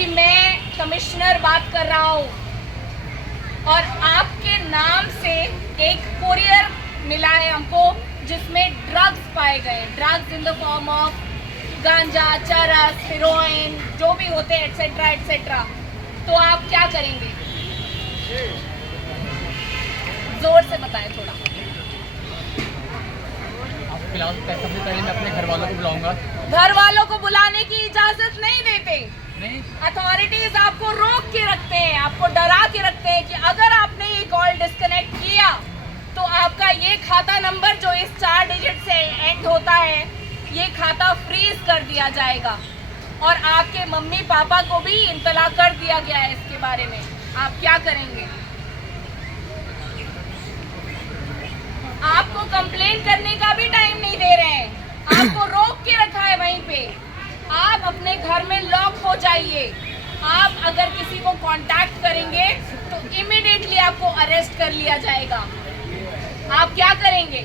कि मैं कमिश्नर बात कर रहा हूँ और आपके नाम से एक कुरियर मिला है हमको जिसमें ड्रग्स पाए गए, drugs in the form of गांजा, चरस, हीरोइन, जो भी होते हैं एटसेट्रा एटसेट्रा। तो आप क्या करेंगे? जोर से बताएं थोड़ा। फिलहाल सबसे पहले मैं अपने घर वालों को बुलाऊंगा। घर वालों को बुलाने की इजाजत नहीं देते, नहीं, अथॉरिटीज आपको रोक के रखते हैं, आपको डरा के रखते हैं कि अगर आपने ये कॉल डिस्कनेक्ट किया तो आपका ये खाता नंबर जो इस 4 डिजिट से एंड होता है, ये खाता फ्रीज कर दिया जाएगा और आपके मम्मी पापा को भी इत्तला कर दिया गया है इसके बारे में। आप क्या करेंगे? आपको कंप्लेन करने का भी टाइम नहीं दे रहे हैं, आपको रोक के रखा है वहीं पे। आप अपने घर में लॉक हो जाइए। आप अगर किसी को कांटेक्ट करेंगे तो इमीडिएटली आपको अरेस्ट कर लिया जाएगा। आप क्या करेंगे?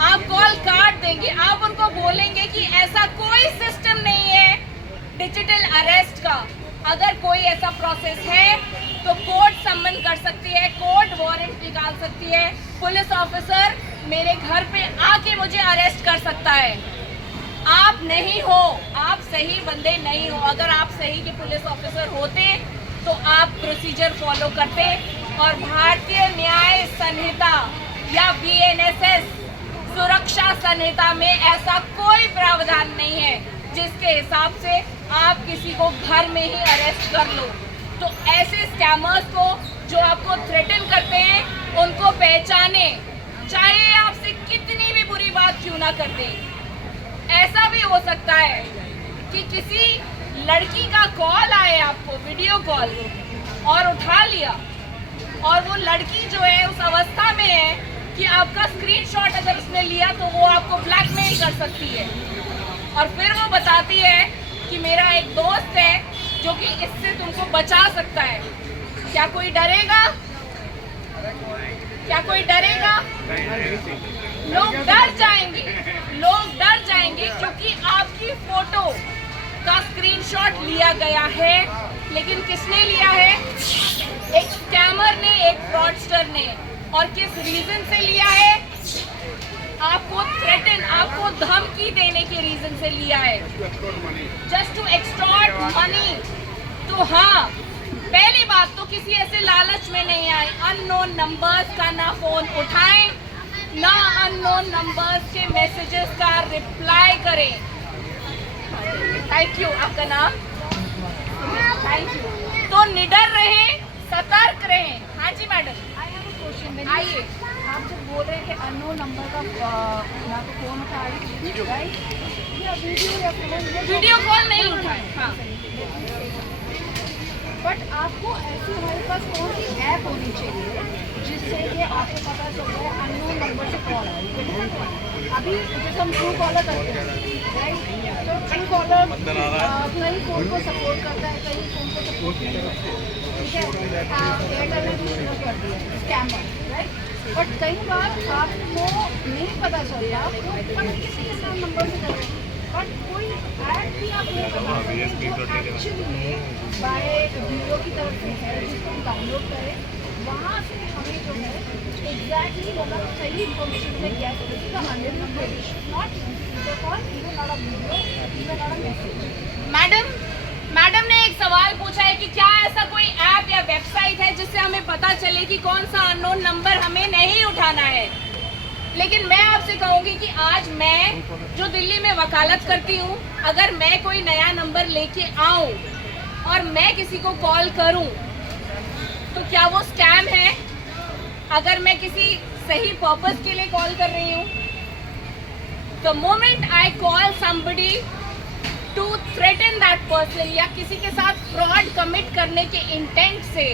आप कॉल काट देंगे, आप उनको बोलेंगे कि ऐसा कोई सिस्टम नहीं है डिजिटल अरेस्ट का। अगर कोई ऐसा प्रोसेस है तो कोर्ट सम्मन कर सकती है, कोर्ट वारंट निकाल सकती है, पुलिस ऑफिसर मेरे घर पे आके मुझे अरेस्ट कर सकता है। आप नहीं हो, आप सही बंदे नहीं हो। अगर आप सही के पुलिस ऑफिसर होते तो आप प्रोसीजर फॉलो करते और भारतीय न्याय संहिता या BNSS सुरक्षा संहिता में ऐसा कोई प्रावधान नहीं है जिसके हिसाब से आप किसी को घर में ही अरेस्ट कर लो। तो ऐसे स्कैमर्स को जो आपको थ्रेटन करते हैं उनको पहचाने, चाहे आपसे कितनी भी बुरी बात क्यों ना करते। ऐसा भी हो सकता है कि किसी लड़की का कॉल आए आपको, वीडियो कॉल, और उठा लिया और वो लड़की जो है उस अवस्था में है कि आपका स्क्रीनशॉट अगर उसने लिया तो वो आपको ब्लैकमेल कर सकती है और फिर वो बताती है कि मेरा एक दोस्त है जो कि इससे तुमको बचा सकता है। क्या कोई डरेगा? क्या कोई डरेगा? लोग डर जाएंगे, लोग डर जाएंगे क्योंकि आपकी फोटो का स्क्रीनशॉट लिया गया है। लेकिन किसने लिया है? एक स्कैमर ने, एक फ्रॉडस्टर ने। और किस रीजन से लिया है? आपको थ्रेटन, आपको धमकी देने के रीजन से लिया है, जस्ट टू एक्सटॉर्ट मनी। तो हाँ, पहली बात तो किसी ऐसे लालच में नहीं आए। अननोन नंबर्स का ना फोन उठाएं, ना अननोन नंबर्स के मैसेजेस का रिप्लाई करें। Thank you. आपका नाम? Thank you. तो निडर रहें, सतर्क रहें। हाँ जी मैडम, आइए। आप जब बोल रहे हैं कि अननोन नंबर का ना तो फोन उठा रही, राइट, या वीडियो कॉल नहीं उठाए। हाँ, बट आपको ऐसी हमारे पास कौन सी ऐप होनी चाहिए जिससे कि आपको पता चल रहा है अननोन नंबर से कॉल आ रही है। अभी जैसे हम ट्रू कॉलर करते हैं, राइट, तो ट्रू कॉलर कई फोन को सपोर्ट करता है, कई फोन को सपोर्ट नहीं करता है, ठीक है। एयरटेल ने भी शुरू कर दिया स्कैमर, राइट। बट कई बार आपको नहीं पता चलता किसी के नंबर से करें, बट कोई ऐप भी आप नहीं बता सकते जो एक्चुअली में बाय वीडियो की तरफ से है, जिसको हम डाउनलोड करें, वहाँ से हमें जो है एग्जैक्टली मतलब सही इन्फॉर्मेशन में गैस मैडम ने एक सवाल पूछा है कि क्या ऐसा कोई ऐप या वेबसाइट है जिससे हमें पता चले कि कौन सा अननोन नंबर हमें नहीं उठाना है। लेकिन मैं आपसे कहूँगी कि आज मैं जो दिल्ली में वकालत करती हूँ, अगर मैं कोई नया नंबर लेके आऊँ और मैं किसी को कॉल करूँ तो क्या वो स्कैम है? अगर मैं किसी सही पर्पस के लिए कॉल कर रही हूँ, the moment I call somebody to threaten that person या किसी के साथ फ्रॉड कमिट करने के इंटेंट से,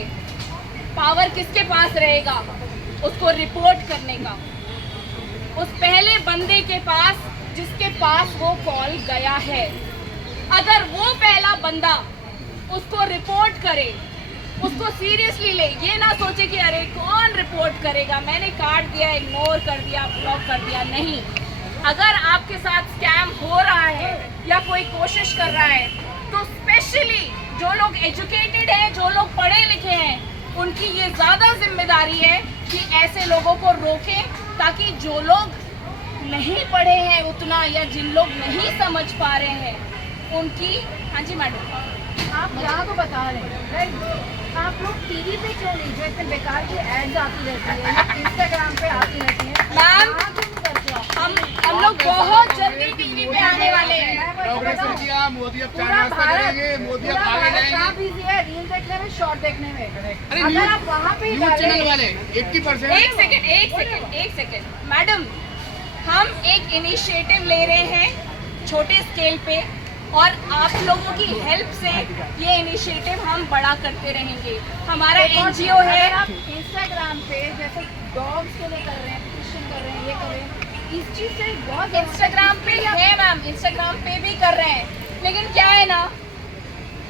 पावर किसके पास रहेगा? उसको रिपोर्ट करने का, उस पहले बंदे के पास जिसके पास वो कॉल गया है। अगर वो पहला बंदा उसको रिपोर्ट करे, उसको सीरियसली ले, ये ना सोचे कि अरे कौन रिपोर्ट करेगा, मैंने काट दिया, इग्नोर कर दिया, ब्लॉक कर दिया। नहीं, अगर आपके साथ स्कैम हो रहा है या कोई कोशिश कर रहा है तो स्पेशली जो लोग एजुकेटेड हैं, जो लोग पढ़े लिखे हैं, उनकी ये ज़्यादा जिम्मेदारी है कि ऐसे लोगों को रोकें, ताकि जो लोग नहीं पढ़े हैं उतना या जिन लोग नहीं समझ पा रहे हैं उनकी। हाँ जी मैडम, आप यहाँ तो बता रहे हैं, राइट? आप लोग टीवी पे क्यों नहीं, जो इतने बेकार की एड्स आती रहती है, इंस्टाग्राम पे आती रहती है, मैम वहाँ क्यों नहीं करते हो? हम लोग बहुत जल्दी टीवी पे आने वाले हैं। मोदी अब चाय नाश्ता करेंगे, मोदी अब आगे जाएंगे। बिजी है रील देखने में, शॉर्ट देखने में। अगर आप वहाँ पे ही न्यूज चैनल डालें, वाले 80%। एक सेकेंड मैडम, हम एक इनिशिएटिव ले रहे हैं छोटे स्केल पे, और आप लोगों की हेल्प से ये इनिशिएटिव हम बड़ा करते रहेंगे। हमारा एनजीओ है। अगर आप इंस्टाग्राम पे जैसे डॉग्स के लिए कर रहे हैं, पिटिशन कर रहे हैं, ये कर रहे हैं, इस चीज से बहुत इंस्टाग्राम पे है मैम, इंस्टाग्राम पे भी कर रहे हैं, लेकिन क्या है ना,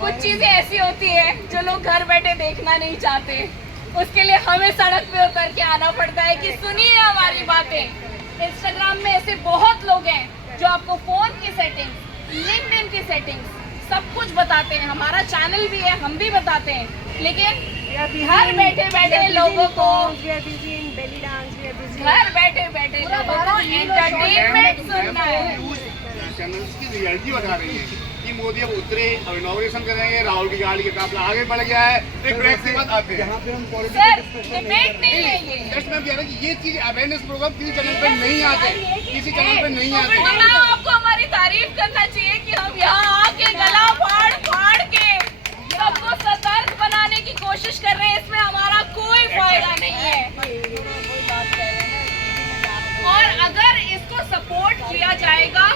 कुछ चीजें ऐसी होती है जो लोग घर बैठे देखना नहीं चाहते, उसके लिए हमें सड़क पे उतर के आना पड़ता है कि सुनिए हमारी बातें। इंस्टाग्राम में ऐसे बहुत लोग हैं जो आपको फोन की सेटिंग्स, लिंक्डइन की सेटिंग्स सब कुछ बताते हैं। हमारा चैनल भी है, हम भी बताते हैं, लेकिन घर बैठे बैठे लोगों को, घर बैठे बैठे लोगों को एंटरटेनमेंट सुनना है। चैनल्स की रियलिटी बता रही है कि मोदी अब उतरे, अब इनॉग्रेशन करेंगे, राहुल की गाड़ी का काफिला आगे बढ़ गया है, एक ब्रेक के बाद आते हैं। सर डिबेट नहीं है ये। जस्ट मैं कह रहा हूँ कि ये चीज अवेयरनेस प्रोग्राम किसी चैनल पे नहीं आते, किसी चैनल पे नहीं आते। तो मैम आपको हमारी तारीफ करना चाहिए कि हम यहाँ आके गला फाड़ फाड़ के सबको सतर्क बनाने की कोशिश कर रहे हैं। इसमें हमारा कोई फायदा नहीं है, और अगर इसको सपोर्ट किया जाएगा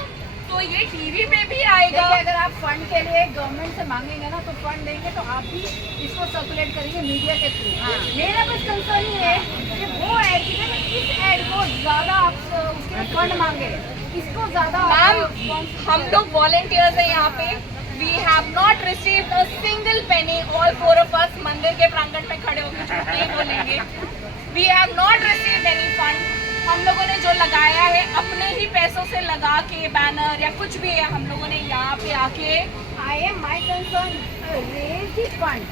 तो ये टीवी पे भी आएगा। देखिए, अगर आप फंड के लिए गवर्नमेंट से मांगेंगे ना, तो फंड देंगे तो आप भी इसको सर्कुलेट करेंगे मीडिया के थ्रू। मेरा बस कंसर्न ये है कि वो ऐड की जगह इस ऐड को ज्यादा आप उसके लिए फंड मांगे, इसको ज्यादा मैम हम लोग वॉलेंटियर्स हैं यहाँ पे। We have not received a single penny, all four of us मंदिर के प्रांगण में खड़े होकर झूठ नहीं बोलेंगे। We have not received any fund. हम लोगों ने जो लगाया है अपने ही पैसों से लगा के, बैनर या कुछ भी है, हम लोगों ने यहाँ पे आके, I am my concern raise the fund.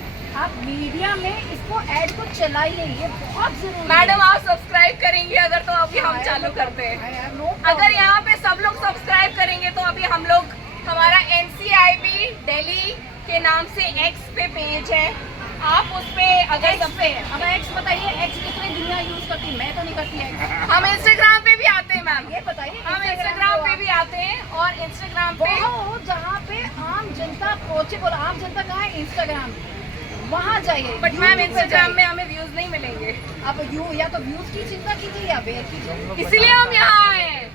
आप मीडिया में इसको ऐड को चलाइए, ये बहुत जरूरी है। मैडम आप सब्सक्राइब करेंगे अगर, तो अभी हम चालू करते हैं। अगर यहाँ पे सब लोग सब्सक्राइब करेंगे तो अभी हम लोग, हमारा NCIB दिल्ली के नाम से एक्स पे पेज है, आप उस पे अगर सब पे हमें एक्स बताइए, एक्स कितनी दुनिया यूज करती है? मैं तो नहीं करती एक्स। हम इंस्टाग्राम पे भी आते हैं मैम, ये बताइए, हम इंस्टाग्राम पे भी आते हैं, और इंस्टाग्राम पे बहुत जहाँ पे आम जनता अप्रोचेबल, आम जनता कहाँ है? इंस्टाग्राम, वहाँ जाइए। बट मैम इंस्टाग्राम में हमें व्यूज नहीं मिलेंगे, आप या तो व्यूज की चिंता कीजिए या बेयर कीजिए। इसीलिए हम यहाँ आए हैं,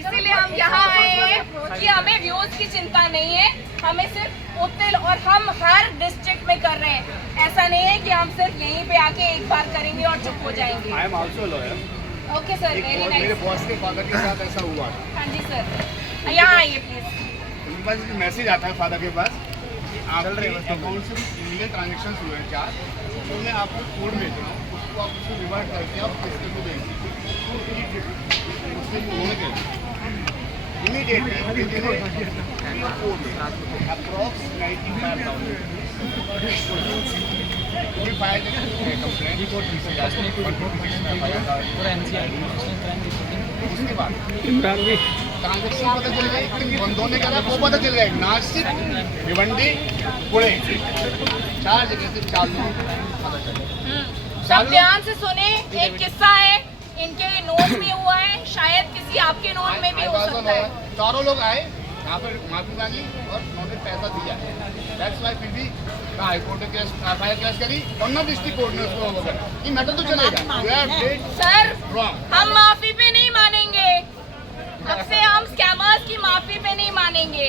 इसीलिए हम यहाँ आए हैं कि हमें व्यूज की चिंता नहीं है, हमें सिर्फ उतने, और हम हर डिस्ट्रिक्ट में कर रहे हैं। ऐसा नहीं है कि हम सिर्फ यहीं पे आके एक बार करेंगे और चुप हो जाएंगे। I am also lawyer. Okay sir, very मेरे नाइस। बॉस के फादर के साथ ऐसा हुआ। हाँ जी सर, यहाँ आइए प्लीज। उनके पास मैसेज आता है फादर के पास कि आपके अकाउंट से इलीगल ट्रांजेक्शन हुए हैं 4, तो मैं आपको कोड भेज रहा हूँ, उसको आप उसको रिवर्ट करके आप किसके को भेजिए, उसके होने के इमीडिएटली अप्रॉक्स 95,000 फाइल कंप्लेंट। उसके बाद ट्रांजेक्शन पता चल गया, बंद होने का वो पता चल गया। नासिक, भिवंडी, पुणे, 4 जगह से 4 लोग पता चले। सब ध्यान से सुने, एक किस्सा है, इनके नोट में हुआ है, शायद किसी आपके नोट में भी हो सकता है। 4 लोग आए यहाँ पर माफी मांगी और उन्होंने पैसा दिया। दैट्स व्हाई फिर भी हाई कोर्ट ने केस एफआईआर केस करी और ना डिस्ट्रिक्ट कोर्ट ने उसको वो करा। ये मैटर तो चलेगा। सर रॉन्ग, हम माफी पे नहीं मानेंगे, अब से हम स्कैमर्स की माफी पे नहीं मानेंगे।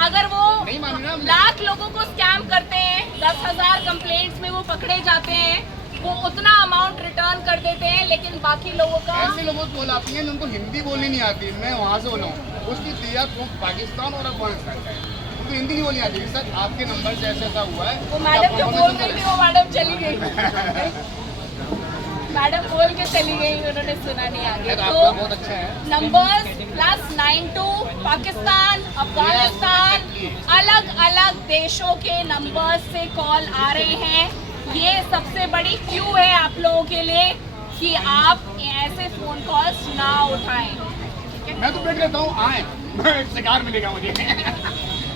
अगर वो नहीं मानी ना हमने। लाख लोगों को स्कैम करते हैं, 10,000 कंप्लेंट्स में वो पकड़े जाते हैं, वो उतना अमाउंट रिटर्न कर देते हैं, लेकिन बाकी लोगों का, ऐसे लोगों को बोलाती हैं उनको हिंदी बोलनी नहीं आती। मैं वहाँ से बोला हूँ, उसकी दिया पाकिस्तान और अफगानिस्तान का है, उनको हिंदी नहीं बोलनी आती। सर आपके नंबर से ऐसा हुआ है। वो मैडम जो बोल रही थी वो मैडम चली गई। मैडम बोल के चली गई, उन्होंने सुना नहीं आगे। आपका तो बहुत अच्छा है। नंबर्स +92 पाकिस्तान, अफगानिस्तान, अलग अलग देशों के नंबर्स से कॉल आ रहे हैं। ये सबसे बड़ी क्यू है आप लोगों के लिए कि आप ऐसे फोन कॉल्स ना उठाएं। मैं तो बैठ रहता हूँ, आए शिकार मिलेगा मुझे।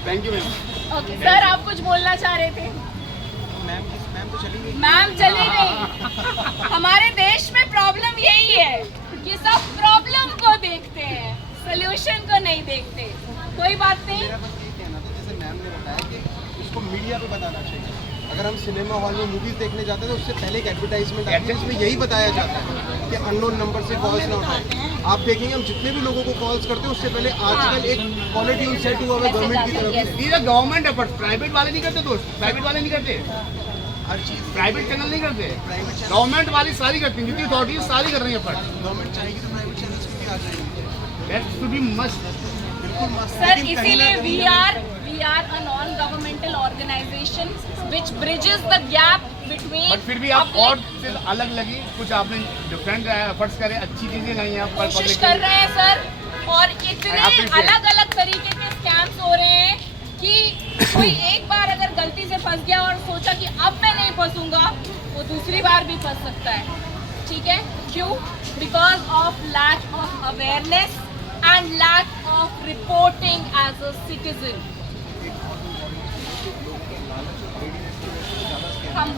Thank you ma'am. Okay sir, आप कुछ बोलना चाह रहे थे? मैम चली गई। हमारे देश में प्रॉब्लम यही है कि सब प्रॉब्लम को देखते हैं, सॉल्यूशन को नहीं देखते। कोई बात नहीं। मेरा बस ये कहना था, जैसे मैम ने बताया कि उसको मीडिया पे बताना चाहिए। अगर हम सिनेमा हॉल में मूवीज देखने जाते हैं तो उससे पहले एक एडवर्टाइजमेंट आती है, इसमें यही बताया जाता है कि अननोन नंबर से कॉल्स ना उठाएं। आप देखेंगे हम जितने भी लोगों को कॉल्स करते हैं उससे पहले आजकल एक कॉलर ट्यून सेट हुआ है गवर्नमेंट की तरफ से। ये गवर्नमेंट एफर्ट, प्राइवेट वाले नहीं करते दोस्त, प्राइवेट वाले नहीं करते, हर चीज़ प्राइवेट चैनल नहीं करते, प्राइवेट चैनल गवर्नमेंट वाली सारी करती हैं, जितनी अथॉरिटीज सारी कर रही है एफर्ट। गवर्नमेंट चाहेगी तो प्राइवेट चैनल्स भी आ जाएंगे, दैट्स टू बी मस्ट। बिल्कुल मस्त। सर लेकिन कहीं ना इसीलिए कहीं we are a non-governmental organization which bridges the gap between but फिर भी आप public- और से अलग लगी, कुछ आपने डिफरेंट एफर्ट्स करे, अच्छी चीजें नहीं है पर कोशिश public कर के- रहे हैं सर, और इतने I appreciate. अलग अलग तरीके के स्कैम्स हो रहे हैं कि कोई एक बार अगर गलती से फंस गया और सोचा कि अब मैं नहीं फंसूंगा, वो दूसरी बार भी फंस सकता है। ठीक है, क्यों? Because of lack of awareness and lack of reporting as a citizen. हम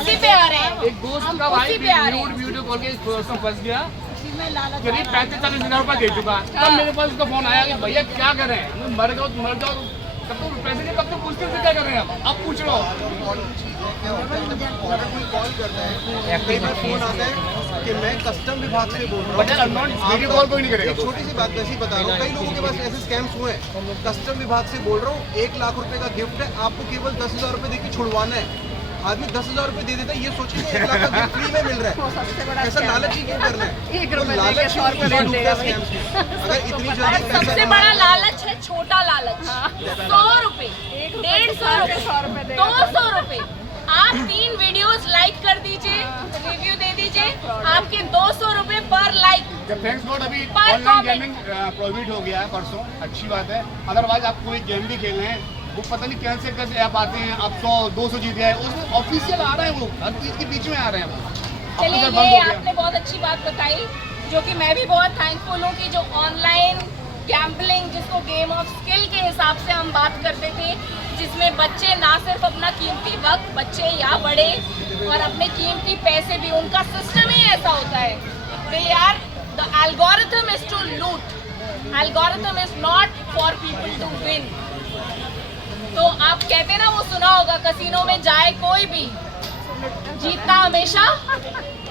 उसी पे आ रहे हैं। एक दोस्त हम का भाई उसी पे आ रहे न्यूड हैं। वीडियो कॉल के इस पर्सन फंस गया, करीब 35-40 हजार रुपए दे चुका। तब मेरे पास उसका फोन आया कि भैया क्या करें, मर जाओ, तब तो पैसे नहीं, तब तो पूछते थे क्या कर रहे हैं अब पूछ लो। अगर कोई कॉल करता है, कई बार फोन आता है कि मैं कस्टम विभाग से बोल रहा बट यार अननोन वीडियो कॉल कोई नहीं करेगा। एक छोटी सी बात वैसे ही बता रहा हूँ, कई लोगों के पास ऐसे स्कैम्स हुए हैं। कस्टम विभाग से बोल रहा हूँ, 1 लाख रुपए का गिफ्ट है, आपको केवल 10,000 रुपए देके छुड़वाना है। आदमी 10,000 रुपए दे देता है, ये सोचिए 1 लाख का गिफ्ट फ्री में मिल रहा है। ऐसा लालच ही क्यों करना है? एक रुपए लालच देके 100 रुपए ही देगा डूबता है scams में। अगर इतनी और जल्दी पैसा सबसे बड़ा लालच है छोटा लालच। 100 रुपए, 150 रुपए, 100 रुपए देगा। 200 रुपए। आप 3 वीडियोस लाइक कर दीजिए, रिव्यू दे दीजिए, आपके 200 रुपए पर लाइक। थैंक्स गॉड अभी पर ऑनलाइन comment। गेमिंग प्रोहिबिट हो गया है परसों, अच्छी बात है। अदरवाइज आप कोई गेम भी खेल रहे हैं, वो पता नहीं कैसे कैसे ऐप आते हैं, आप 100-200 जीत गए, उसमें ऑफिशियल आ रहे हैं, वो हर चीज के बीच में आ रहे हैं वो। अब तो चलिए, सर बंद ये हो गया। आपने बहुत अच्छी बात बताई, जो कि मैं भी बहुत थैंकफुल हूँ कि जो ऑनलाइन गैम्बलिंग, जिसको गेम ऑफ स्किल के हिसाब से हम बात करते थे, जिसमें बच्चे ना सिर्फ अपना कीमती वक्त, बच्चे या बड़े, और अपने कीमती पैसे भी, उनका सिस्टम ही ऐसा होता है। They are the algorithm is to loot, algorithm is not for people to win. तो आप कहते ना, वो सुना होगा, कसिनो में जाए कोई भी, जीतना हमेशा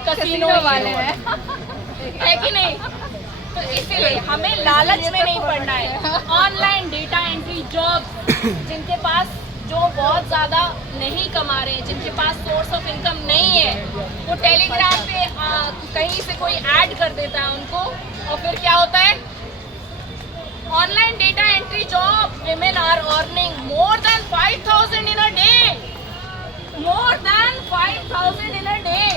कसिनो वाले हैं, है कि नहीं? तो इसीलिए हमें लालच में नहीं पड़ना है। ऑनलाइन डेटा एंट्री जॉब्स, जिनके पास, जो बहुत ज़्यादा नहीं कमा रहे हैं, जिनके पास सोर्स ऑफ इनकम नहीं है, वो टेलीग्राम पे कहीं से कोई ऐड कर देता है उनको, और फिर क्या होता है? Online data entry job, women are earning more than 5,000 in a day, more than 5,000 in a day।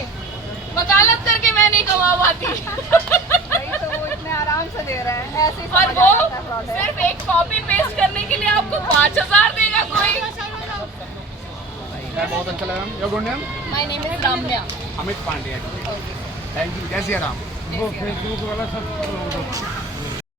वकालत करके मैं नहीं कमा पाती। वही तो, वो इतने आराम से दे रहे हैं, ऐसे ही और समझ वो आ जाता है fraud है। सिर्फ एक कॉपी पेस्ट करने के लिए आपको 5,000 देगा कोई। यार बहुत अच्छा लगा। Your good name? My name is Ramya. Amit Pandey. Thank you. जय सिया राम। वो फेसबुक वाला सब